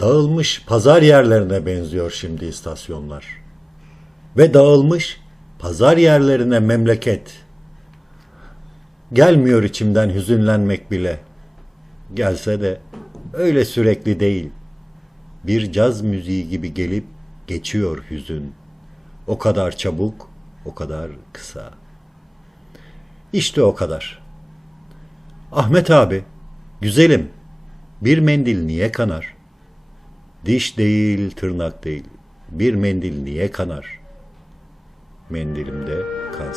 Dağılmış pazar yerlerine benziyor şimdi istasyonlar. Ve dağılmış pazar yerlerine memleket. Gelmiyor içimden hüzünlenmek bile. Gelse de öyle sürekli değil. Bir caz müziği gibi gelip geçiyor hüzün. O kadar çabuk, o kadar kısa. İşte o kadar. Ahmet abi, güzelim. Bir mendil niye kanar? Diş değil, tırnak değil. Bir mendil niye kanar? Mendilimde kan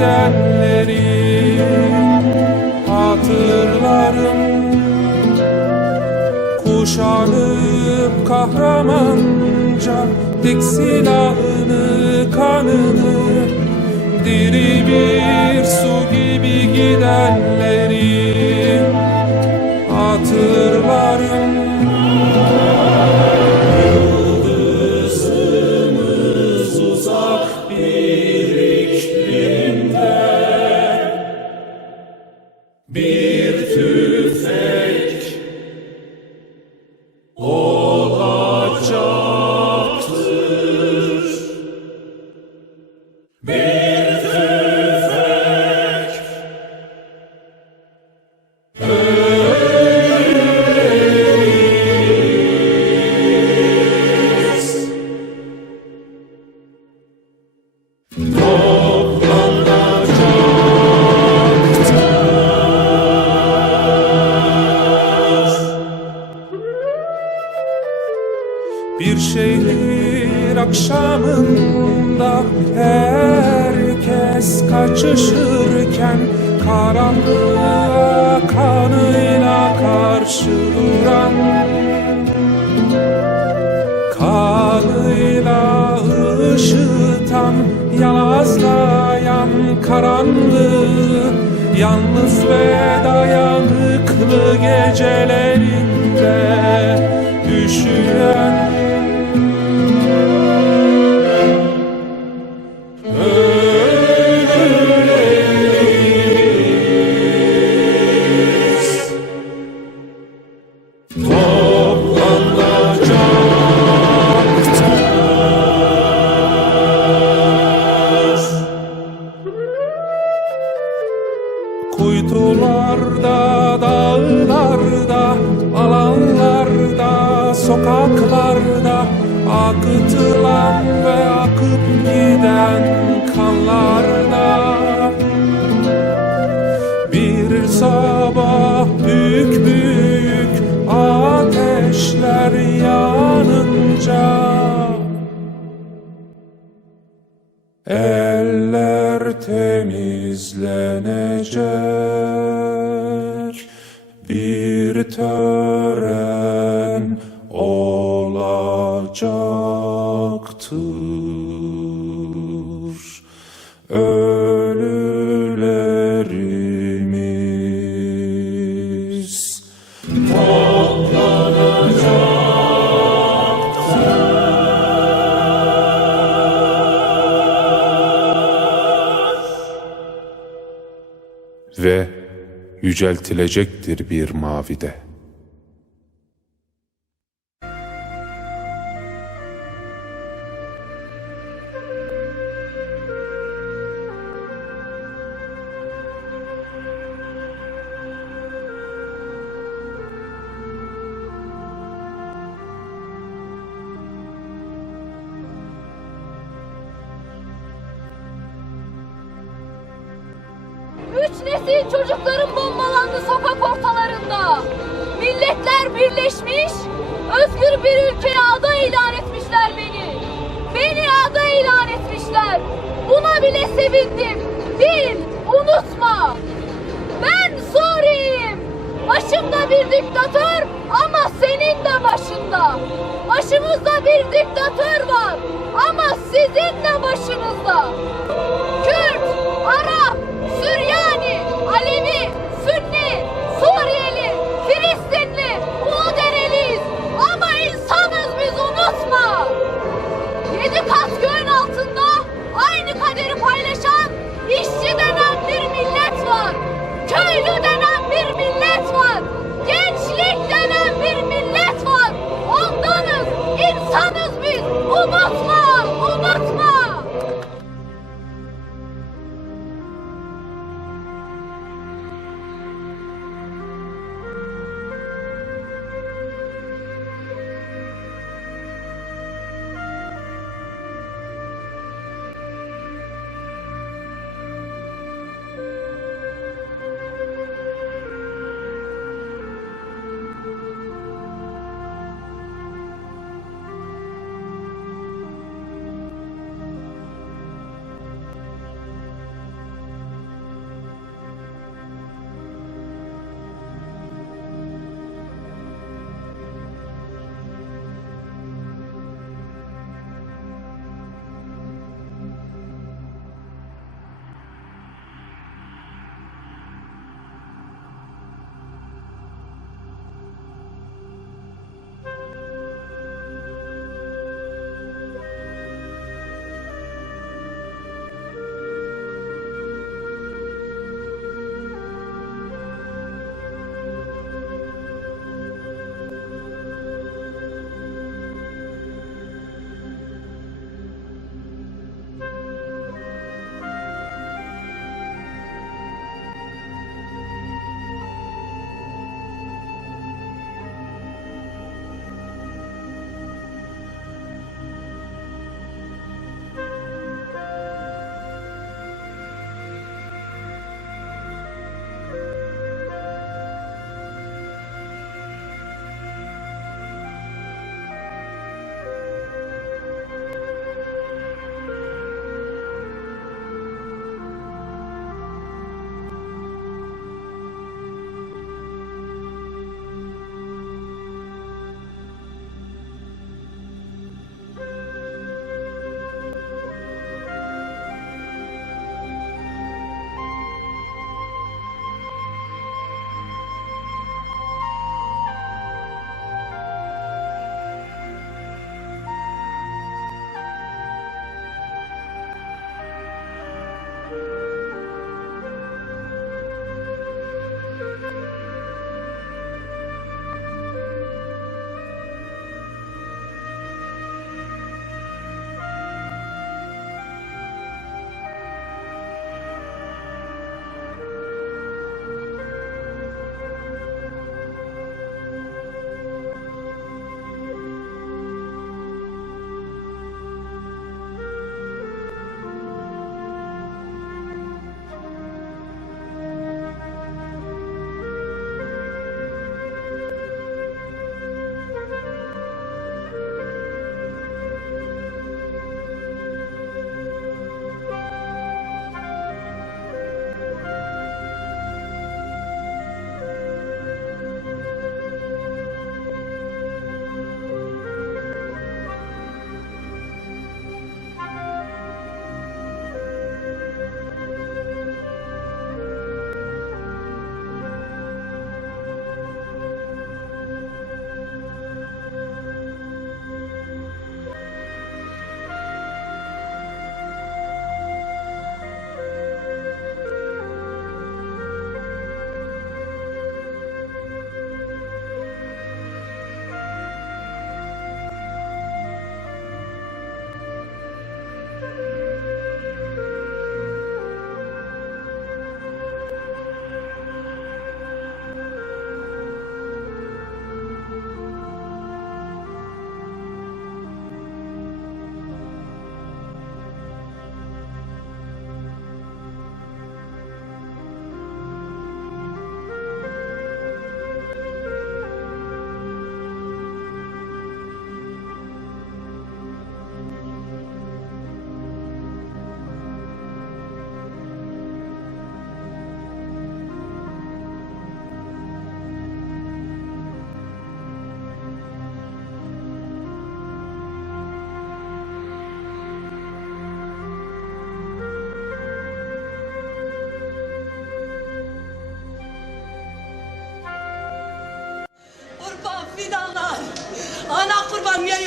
gidenleri hatırlarım. Kuşanıp kahramanca dik silahını kanını Diri bir su gibi gidenleri hatırlarım. Bir tüfek şehir akşamında herkes kaçışırken karanlığa kanıyla karşı duran kanıyla ışıtan yalazlayan karanlığı yalnız ve dayanıklı gecelerinde akıtılan ve akıp giden kanlarda. Bir sabah büyük büyük ateşler yanınca. Eller temizlenecek. Bir tören olacaktır. Ölülerimiz ve yüceltilecektir bir mavide. Üç nesil çocuklarım bombalandı sokak ortalarında. Milletler birleşmiş, özgür bir ülkeye aday ilan etmişler beni. Beni aday ilan etmişler. Buna bile sevindim. Bil, unutma. Ben Suriye'yim. Başımda bir diktatör ama senin de başında. Başımızda bir diktatör var ama sizin de başınızda.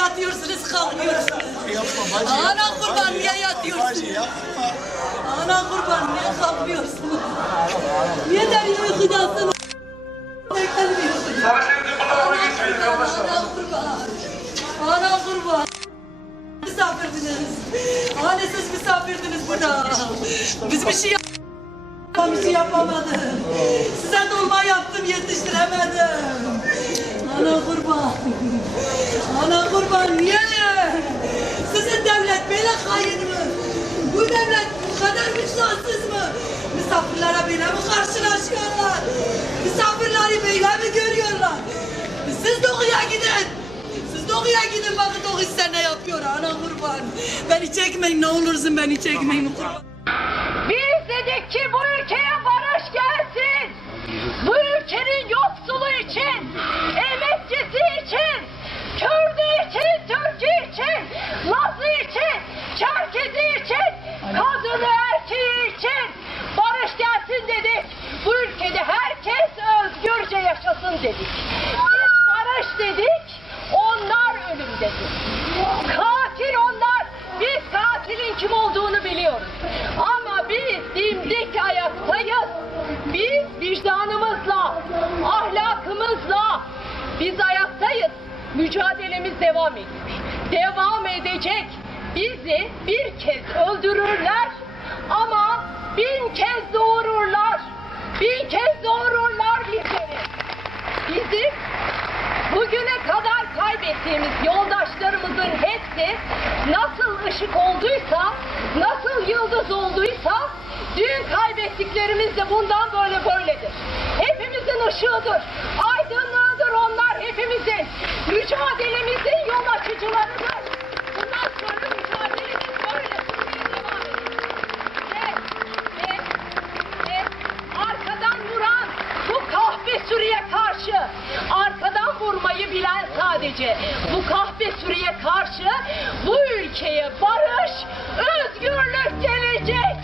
Yatıyorsunuz kalkıyorsunuz? Ana kurban niye yatıyorsunuz? Ana kurban niye kalkmıyorsunuz? Niye derin gelmiyorsunuz? Ana kurban. Ana kurban. Misafirdiniz. Hani siz misafirdiniz burada. Biz bir şey yap- bir şey yapamadım. Size dolma yaptım yetiştiremedim. Ana kurban. Ana kurban niye? Sizin devlet böyle hain mi? Bu devlet bu kadar vicdansız mı? Misafirlere böyle mi karşılaşıyorlar? Misafirleri böyle mi görüyorlar? Siz doğuya gidin. Siz doğuya gidin bakın doğu size ne yapıyor ana kurban. Beni çekmeyin ne olursun beni çekmeyin kurban. Biz dedik ki bu ülkeye barış gelsin. Bu ülkenin yoksulu için, emekçisi için, Kürdü için, Türk'ü için, için, Çerkezi için, kadını erkeği için barış gelsin dedik. Bu ülkede herkes özgürce yaşasın dedik. Biz barış dedik, onlar ölüm dedik. Katil onlar. Biz katilin kim olduğunu biliyoruz. Ama biz dimdik ayaktayız. Biz vicdanımızla, ahlakımızla biz ayaktayız. Mücadelemiz devam ediyor. Devam edecek. Bizi bir kez öldürürler ama bin kez doğururlar. Bin kez doğururlar bizleri. Bizim Bugüne kadar kaybettiğimiz yoldaşlarımızın hepsi nasıl ışık olduysa, nasıl yıldız olduysa dün kaybettiklerimiz de bundan böyle böyledir. Hepimizin ışığıdır, aydınlığıdır onlar hepimizin. Mücadelemizin yol açıcılarıdır. Bundan sonra mücadelemiz böyle devam edecek. Ve, ve, ve arkadan vuran bu kahve sürüye karşı arkadan vurmayı bilen sadece bu kahve sürüye karşı bu ülkeye barış, özgürlük gelecek.